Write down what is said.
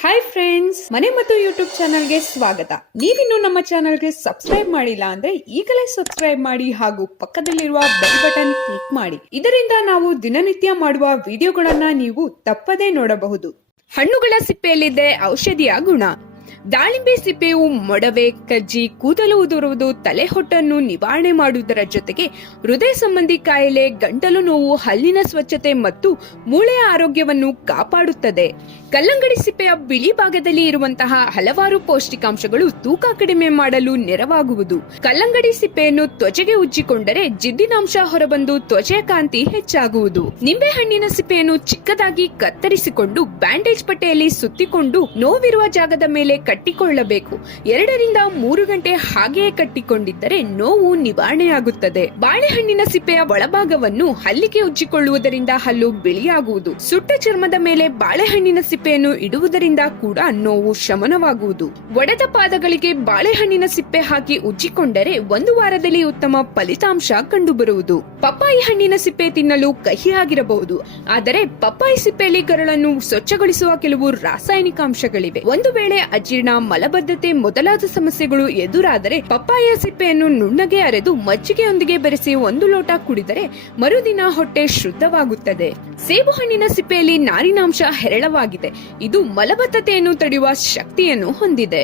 Hi friends, ಮನೆ ಮತ್ತು YouTube ಚಾನಲ್ಗೆ ಸ್ವಾಗತ. ನೀವಿನ್ನು ನಮ್ಮ ಚಾನಲ್ಗೆ ಸಬ್ಸ್ಕ್ರೈಬ್ ಮಾಡಿಲ್ಲ ಅಂದ್ರೆ ಈಗಲೇ ಸಬ್ಸ್ಕ್ರೈಬ್ ಮಾಡಿ ಹಾಗೂ ಪಕ್ಕದಲ್ಲಿರುವ ಬೆಲ್ ಬಟನ್ ಕ್ಲಿಕ್ ಮಾಡಿ. ಇದರಿಂದ ನಾವು ದಿನನಿತ್ಯ ಮಾಡುವ ವಿಡಿಯೋಗಳನ್ನ ನೀವು ತಪ್ಪದೇ ನೋಡಬಹುದು. ಹಣ್ಣುಗಳ ಸಿಪ್ಪೆಯಲ್ಲಿದೆ ಔಷಧಿಯ ಗುಣ. ದಾಳಿಂಬೆ ಸಿಪ್ಪೆಯು ಮೊಡವೆ, ಕಜ್ಜಿ, ಕೂದಲು ಉದುರುವುದು, ತಲೆ ಹೊಟ್ಟನ್ನು ನಿವಾರಣೆ ಮಾಡುವುದರ ಜೊತೆಗೆ ಹೃದಯ ಸಂಬಂಧಿ ಕಾಯಿಲೆ, ಗಂಟಲು ನೋವು, ಹಲ್ಲಿನ ಸ್ವಚ್ಛತೆ ಮತ್ತು ಮೂಳೆಯ ಆರೋಗ್ಯವನ್ನು ಕಾಪಾಡುತ್ತದೆ. ಕಲ್ಲಂಗಡಿ ಸಿಪ್ಪೆಯ ಬಿಳಿ ಭಾಗದಲ್ಲಿ ಇರುವಂತಹ ಹಲವಾರು ಪೌಷ್ಟಿಕಾಂಶಗಳು ತೂಕ ಕಡಿಮೆ ಮಾಡಲು ನೆರವಾಗುವುದು. ಕಲ್ಲಂಗಡಿ ಸಿಪ್ಪೆಯನ್ನು ತ್ವಚೆಗೆ ಉಜ್ಜಿಕೊಂಡರೆ ಜಿಡ್ಡಿನಾಂಶ ಹೊರಬಂದು ತ್ವಚೆಯ ಕಾಂತಿ ಹೆಚ್ಚಾಗುವುದು. ನಿಂಬೆ ಹಣ್ಣಿನ ಸಿಪ್ಪೆಯನ್ನು ಚಿಕ್ಕದಾಗಿ ಕತ್ತರಿಸಿಕೊಂಡು ಬ್ಯಾಂಡೇಜ್ ಪಟ್ಟೆಯಲ್ಲಿ ಸುತ್ತಿಕೊಂಡು ನೋವಿರುವ ಜಾಗದ ಮೇಲೆ ಕಟ್ಟಿಕೊಳ್ಳಬೇಕು. 2 ರಿಂದ 3 ಗಂಟೆ ಹಾಗೆಯೇ ಕಟ್ಟಿಕೊಂಡಿದ್ದರೆ ನೋವು ನಿವಾರಣೆಯಾಗುತ್ತದೆ. ಬಾಳೆಹಣ್ಣಿನ ಸಿಪ್ಪೆಯ ಒಳಭಾಗವನ್ನು ಹಲ್ಲಿಗೆ ಉಜ್ಜಿಕೊಳ್ಳುವುದರಿಂದ ಹಲ್ಲು ಬಿಳಿಯಾಗುವುದು. ಸುಟ್ಟ ಚರ್ಮದ ಮೇಲೆ ಬಾಳೆಹಣ್ಣಿನ ಸಿಪ್ಪೆಯನ್ನು ಇಡುವುದರಿಂದ ಕೂಡ ನೋವು ಶಮನವಾಗುವುದು. ಒಡೆದ ಪಾದಗಳಿಗೆ ಬಾಳೆಹಣ್ಣಿನ ಸಿಪ್ಪೆ ಹಾಕಿ ಉಜ್ಜಿಕೊಂಡರೆ 1 ವಾರದಲ್ಲಿ ಉತ್ತಮ ಫಲಿತಾಂಶ ಕಂಡುಬರುವುದು. ಪಪ್ಪಾಯಿ ಹಣ್ಣಿನ ಸಿಪ್ಪೆ ತಿನ್ನಲು ಕಹಿಯಾಗಿರಬಹುದು, ಆದರೆ ಪಪ್ಪಾಯಿ ಸಿಪ್ಪೆಯಲ್ಲಿ ಕರಳನ್ನು ಸ್ವಚ್ಛಗೊಳಿಸುವ ಕೆಲವು ರಾಸಾಯನಿಕ ಅಂಶಗಳಿವೆ. ಒಂದು ವೇಳೆ ಅಜೀರ್ಣ, ಮಲಬದ್ಧತೆ ಮೊದಲಾದ ಸಮಸ್ಯೆಗಳು ಎದುರಾದರೆ ಪಪ್ಪಾಯ ಸಿಪ್ಪೆಯನ್ನು ನುಣ್ಣಗೆ ಅರೆದು ಮಜ್ಜಿಗೆಯೊಂದಿಗೆ ಬೆರೆಸಿ 1 ಲೋಟ ಕುಡಿದರೆ ಮರುದಿನ ಹೊಟ್ಟೆ ಶುದ್ಧವಾಗುತ್ತದೆ. ಸೇಬು ಹಣ್ಣಿನ ಸಿಪ್ಪೆಯಲ್ಲಿ ನಾರಿನಾಂಶ ಹೇರಳವಾಗಿದೆ. ಇದು ಮಲಬದ್ಧತೆಯನ್ನು ತಡೆಯುವ ಶಕ್ತಿಯನ್ನು ಹೊಂದಿದೆ.